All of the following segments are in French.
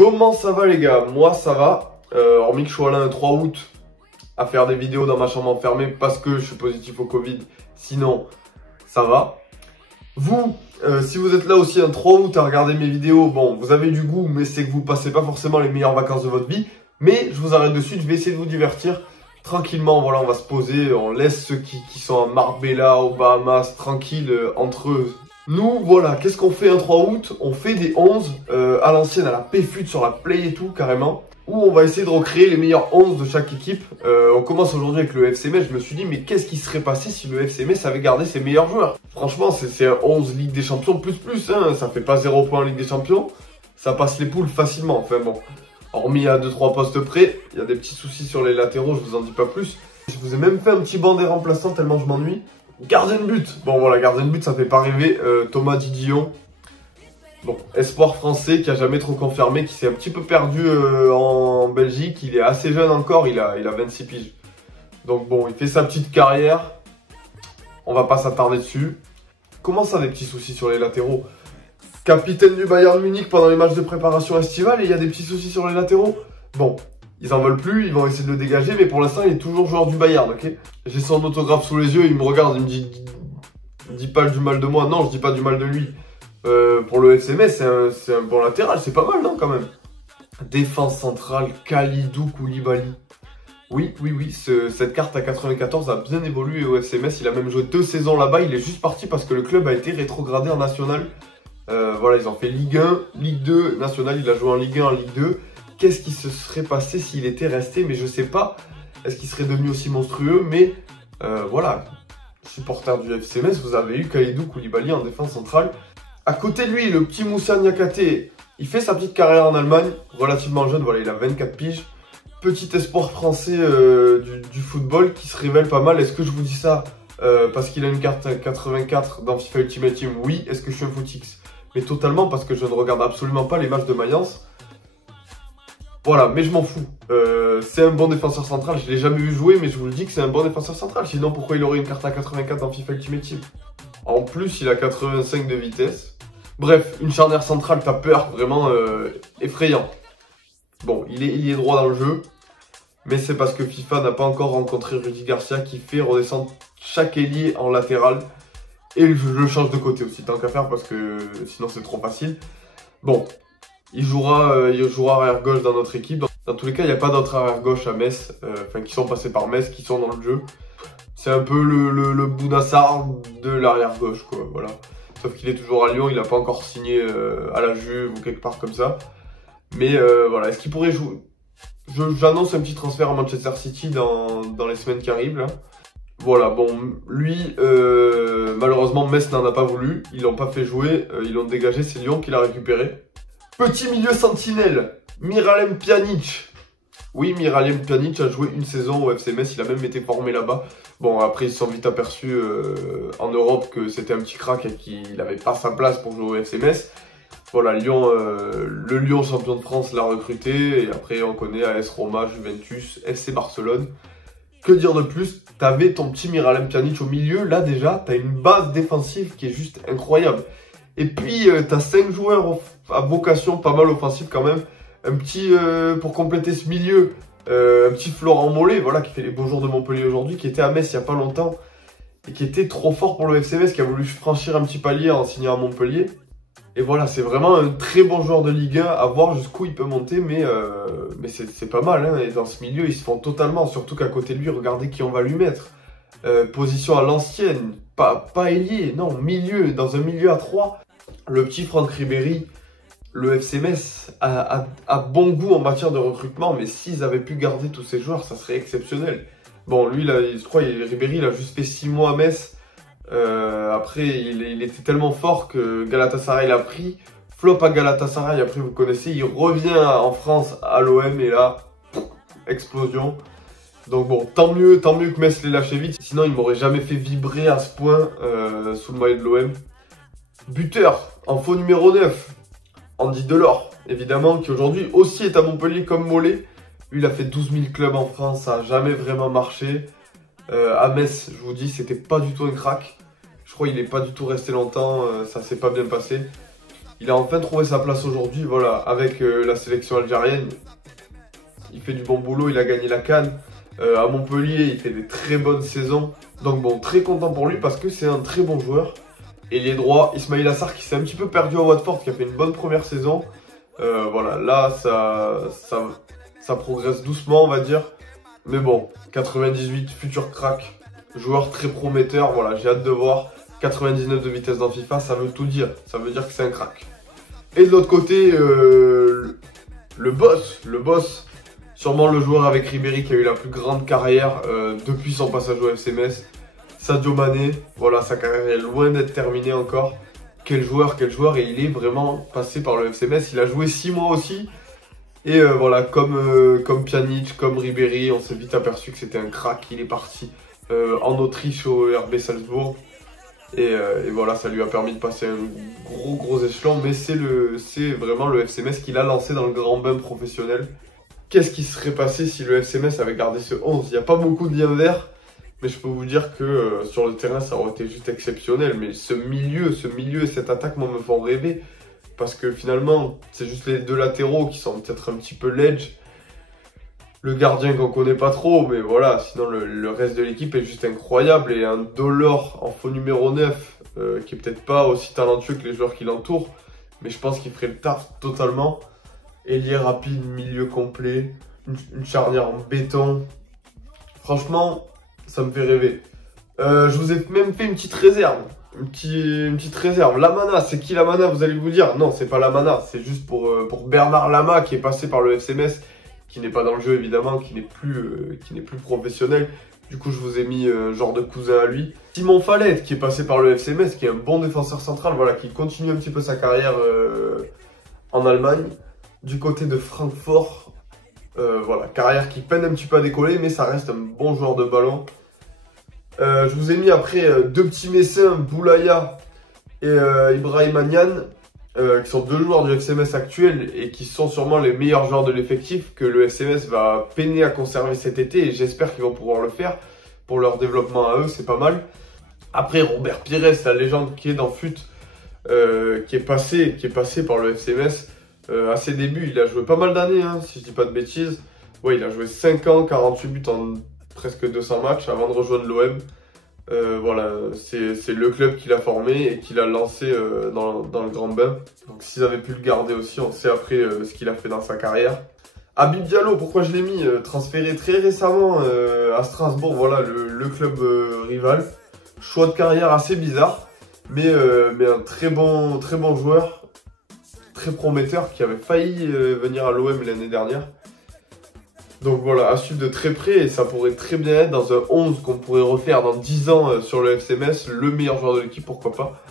Comment ça va les gars? Moi ça va, hormis que je sois là un 3 août à faire des vidéos dans ma chambre enfermée parce que je suis positif au Covid, sinon ça va. Vous, si vous êtes là aussi un 3 août à regarder mes vidéos, bon vous avez du goût mais c'est que vous passez pas forcément les meilleures vacances de votre vie. Mais je vous arrête de suite, je vais essayer de vous divertir tranquillement, voilà on va se poser, on laisse ceux qui sont à Marbella, aux Bahamas, tranquilles entre eux. Nous, voilà, qu'est-ce qu'on fait un 3 août? On fait des 11 à l'ancienne, à la PFUT, sur la Play et tout, carrément. Où on va essayer de recréer les meilleurs 11 de chaque équipe. On commence aujourd'hui avec le FC Metz. Je me suis dit, mais qu'est-ce qui serait passé si le FC Metz avait gardé ses meilleurs joueurs? Franchement, c'est un 11 Ligue des Champions plus, hein. Ça fait pas 0 points en Ligue des Champions. Ça passe les poules facilement, enfin bon. Hormis à 2-3 postes près, il y a des petits soucis sur les latéraux, je vous en dis pas plus. Je vous ai même fait un petit banc des remplaçants tellement je m'ennuie. Gardien de but. Bon voilà, gardien de but, ça fait pas rêver. Thomas Didillon. Bon, espoir français qui a jamais trop confirmé, qui s'est un petit peu perdu en Belgique. Il est assez jeune encore, il a 26 piges. Donc bon, il fait sa petite carrière. On va pas s'attarder dessus. Comment ça, des petits soucis sur les latéraux? Capitaine du Bayern Munich pendant les matchs de préparation estivale et il y a des petits soucis sur les latéraux. Bon, ils en veulent plus, ils vont essayer de le dégager, mais pour l'instant, il est toujours joueur du Bayern, ok? J'ai son autographe sous les yeux, il me regarde, il me dit « Dis pas du mal de moi ». Non, je dis pas du mal de lui. Pour le FC Metz, c'est un bon latéral, c'est pas mal, non, quand même? Défense centrale, Kalidou Koulibaly. Oui, cette carte à 94 a bien évolué au FC Metz. Il a même joué 2 saisons là-bas, il est juste parti parce que le club a été rétrogradé en national. Voilà, ils ont fait Ligue 1, Ligue 2, National, il a joué en Ligue 1, en Ligue 2. Qu'est-ce qui se serait passé s'il était resté? Mais je sais pas. Est-ce qu'il serait devenu aussi monstrueux? Mais voilà, supporter du FC Metz, vous avez eu Kalidou Koulibaly en défense centrale. À côté de lui, le petit Moussa Niakhaté, il fait sa petite carrière en Allemagne, relativement jeune, voilà, il a 24 piges. Petit espoir français du football qui se révèle pas mal. Est-ce que je vous dis ça parce qu'il a une carte 84 dans FIFA Ultimate Team? Oui. Est-ce que je suis un footix? Mais totalement, parce que je ne regarde absolument pas les matchs de Mayence. Voilà, mais je m'en fous. C'est un bon défenseur central, je ne l'ai jamais vu jouer, mais je vous le dis que c'est un bon défenseur central. Sinon, pourquoi il aurait une carte à 84 dans FIFA Ultimate Team? En plus, il a 85 de vitesse. Bref, une charnière centrale, t'as peur, vraiment effrayant. Bon, il est droit dans le jeu, mais c'est parce que FIFA n'a pas encore rencontré Rudy Garcia qui fait redescendre chaque ailier en latéral. Et je le change de côté aussi, tant qu'à faire, parce que sinon c'est trop facile. Bon, il jouera arrière gauche dans notre équipe. Dans tous les cas, il n'y a pas d'autres arrière gauche à Metz, qui sont passés par Metz, qui sont dans le jeu. C'est un peu le Bounassar de l'arrière gauche, quoi, voilà. Sauf qu'il est toujours à Lyon, il n'a pas encore signé à la Juve ou quelque part comme ça. Mais voilà, est-ce qu'il pourrait jouer? J'annonce un petit transfert à Manchester City dans les semaines qui arrivent, là. Voilà, bon, lui, malheureusement, Metz n'en a pas voulu. Ils l'ont pas fait jouer, ils l'ont dégagé, c'est Lyon qui l'a récupéré. Petit milieu sentinelle, Miralem Pjanic. Oui, Miralem Pjanic a joué une saison au FC Metz, il a même été formé là-bas. Bon, après, ils se sont vite aperçus en Europe que c'était un petit crack et qu'il n'avait pas sa place pour jouer au FC Metz. Voilà, Lyon, le Lyon champion de France l'a recruté. Et après, on connaît AS Roma, Juventus, FC Barcelone. Que dire de plus? T'avais ton petit Miralem Pjanic au milieu, là déjà, t'as une base défensive qui est juste incroyable. Et puis, t'as 5 joueurs à vocation pas mal offensive quand même. Un petit, pour compléter ce milieu, un petit Florent Mollet, voilà, qui fait les beaux jours de Montpellier aujourd'hui, qui était à Metz il n'y a pas longtemps, et qui était trop fort pour le FC Metz, qui a voulu franchir un petit palier en signant à Montpellier. Et voilà, c'est vraiment un très bon joueur de Ligue 1, à voir jusqu'où il peut monter, mais c'est pas mal, hein. Et dans ce milieu, ils se font totalement, surtout qu'à côté de lui, regardez qui on va lui mettre. Position à l'ancienne, pas ailier, non, milieu, dans un milieu à 3. Le petit Franck Ribéry, le FC Metz a bon goût en matière de recrutement, mais s'ils avaient pu garder tous ces joueurs, ça serait exceptionnel. Bon, lui, là, je crois, Ribéry, il a juste fait 6 mois à Metz. Après, il était tellement fort que Galatasaray l'a pris. Flop à Galatasaray, après vous connaissez, il revient en France à l'OM et là, explosion. Donc bon, tant mieux que Metz l'ait lâché vite. Sinon, il m'aurait jamais fait vibrer à ce point sous le maillot de l'OM. Buteur, en faux numéro 9, Andy Delors, évidemment, qui aujourd'hui aussi est à Montpellier comme Mollet. Lui, il a fait 12 000 clubs en France, ça n'a jamais vraiment marché. À Metz, je vous dis, c'était pas du tout un crack. Je crois qu'il n'est pas du tout resté longtemps, ça s'est pas bien passé. Il a enfin trouvé sa place aujourd'hui, voilà, avec la sélection algérienne. Il fait du bon boulot, il a gagné la CAN. À Montpellier, il fait des très bonnes saisons. Donc bon, très content pour lui parce que c'est un très bon joueur. Et les droits, Ismail Assar qui s'est un petit peu perdu à Watford, qui a fait une bonne première saison. Voilà, là, ça progresse doucement, on va dire. Mais bon, 98, futur crack, joueur très prometteur. Voilà, j'ai hâte de voir. 99 de vitesse dans FIFA, ça veut tout dire. Ça veut dire que c'est un crack. Et de l'autre côté, le boss, sûrement le joueur avec Ribéry qui a eu la plus grande carrière depuis son passage au FC Metz. Sadio Mané, voilà, sa carrière est loin d'être terminée encore. Quel joueur, et il est vraiment passé par le FC Metz. Il a joué 6 mois aussi. Et voilà, comme Pjanic, comme Ribéry, on s'est vite aperçu que c'était un crack. Il est parti en Autriche au RB Salzbourg. Et voilà, ça lui a permis de passer un gros échelon. Mais c'est vraiment le FC Metz qui l'a lancé dans le grand bain professionnel. Qu'est-ce qui serait passé si le FC Metz avait gardé ce 11? Il n'y a pas beaucoup de liens verts. Mais je peux vous dire que sur le terrain, ça aurait été juste exceptionnel. Mais ce milieu et cette attaque, moi, me font rêver. Parce que finalement, c'est juste les deux latéraux qui sont peut-être un petit peu ledge. Le gardien qu'on connaît pas trop, mais voilà. Sinon, le reste de l'équipe est juste incroyable. Et un Dolor en faux numéro 9, qui est peut-être pas aussi talentueux que les joueurs qui l'entourent. Mais je pense qu'il ferait le taf totalement. Ailier rapide, milieu complet, une charnière en béton. Franchement, ça me fait rêver. Je vous ai même fait une petite réserve. Une petite réserve. Lamana, c'est qui Lamana? Vous allez vous dire. Non, c'est pas Lamana. C'est juste pour Bernard Lama qui est passé par le FC Metz, qui n'est pas dans le jeu évidemment, qui n'est plus professionnel. Du coup, je vous ai mis genre de cousin à lui. Simon Fallet qui est passé par le FC Metz, qui est un bon défenseur central, voilà, qui continue un petit peu sa carrière en Allemagne. Du côté de Francfort, voilà, carrière qui peine un petit peu à décoller, mais ça reste un bon joueur de ballon. Je vous ai mis après deux petits messins, Boulaya et Ibrahim Agnan, qui sont deux joueurs du FC Metz actuel et qui sont sûrement les meilleurs joueurs de l'effectif que le FC Metz va peiner à conserver cet été, et j'espère qu'ils vont pouvoir le faire pour leur développement à eux, c'est pas mal. Après, Robert Pires, la légende qui est dans FUT, qui est passé par le FC Metz à ses débuts. Il a joué pas mal d'années, hein, si je dis pas de bêtises. Ouais, il a joué 5 ans, 48 buts en presque 200 matchs avant de rejoindre l'OM. Voilà, c'est le club qui l'a formé et qui l'a lancé dans le grand bain. Donc s'ils avaient pu le garder aussi, on sait après ce qu'il a fait dans sa carrière. Habib Diallo, pourquoi je l'ai mis? Transféré très récemment à Strasbourg, voilà, le club rival. Choix de carrière assez bizarre, mais un très bon joueur, très prometteur, qui avait failli venir à l'OM l'année dernière. Donc voilà, à suivre de très près, et ça pourrait très bien être dans un 11 qu'on pourrait refaire dans 10 ans sur le FC Metz, le meilleur joueur de l'équipe, pourquoi pas.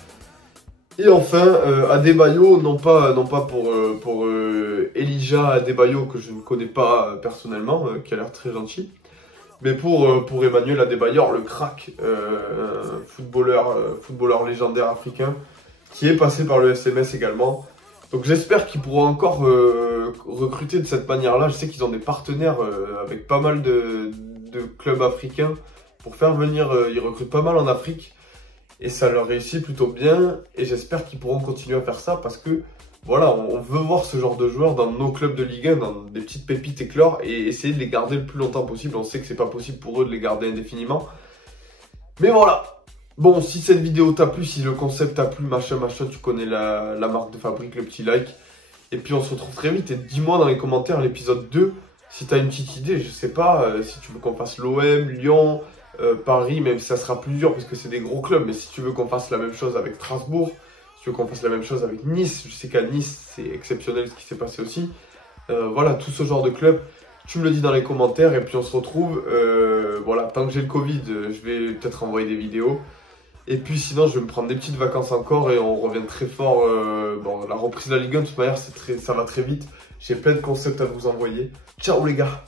Et enfin, Adebayo, non pas pour Elijah Adebayo, que je ne connais pas personnellement, qui a l'air très gentil, mais pour Emmanuel Adebayor, le crack, footballeur légendaire africain, qui est passé par le FC Metz également. Donc j'espère qu'ils pourront encore recruter de cette manière-là. Je sais qu'ils ont des partenaires avec pas mal de clubs africains pour faire venir, ils recrutent pas mal en Afrique. Et ça leur réussit plutôt bien. Et j'espère qu'ils pourront continuer à faire ça parce que voilà, on veut voir ce genre de joueurs dans nos clubs de Ligue 1, dans des petites pépites éclore et essayer de les garder le plus longtemps possible. On sait que c'est pas possible pour eux de les garder indéfiniment. Mais voilà. Bon, si cette vidéo t'a plu, si le concept t'a plu, machin, tu connais la marque de fabrique, le petit like. Et puis on se retrouve très vite. Et dis-moi dans les commentaires l'épisode 2, si t'as une petite idée, je sais pas, si tu veux qu'on fasse l'OM, Lyon, Paris, même si ça sera plus dur parce que c'est des gros clubs. Mais si tu veux qu'on fasse la même chose avec Strasbourg, si tu veux qu'on fasse la même chose avec Nice, je sais qu'à Nice, c'est exceptionnel ce qui s'est passé aussi. Voilà, tout ce genre de club. Tu me le dis dans les commentaires et puis on se retrouve. Voilà, tant que j'ai le Covid, je vais peut-être envoyer des vidéos. Et puis sinon, je vais me prendre des petites vacances encore et on revient très fort. Bon, la reprise de la Ligue 1, de toute manière, ça va très vite. J'ai plein de concepts à vous envoyer. Ciao les gars!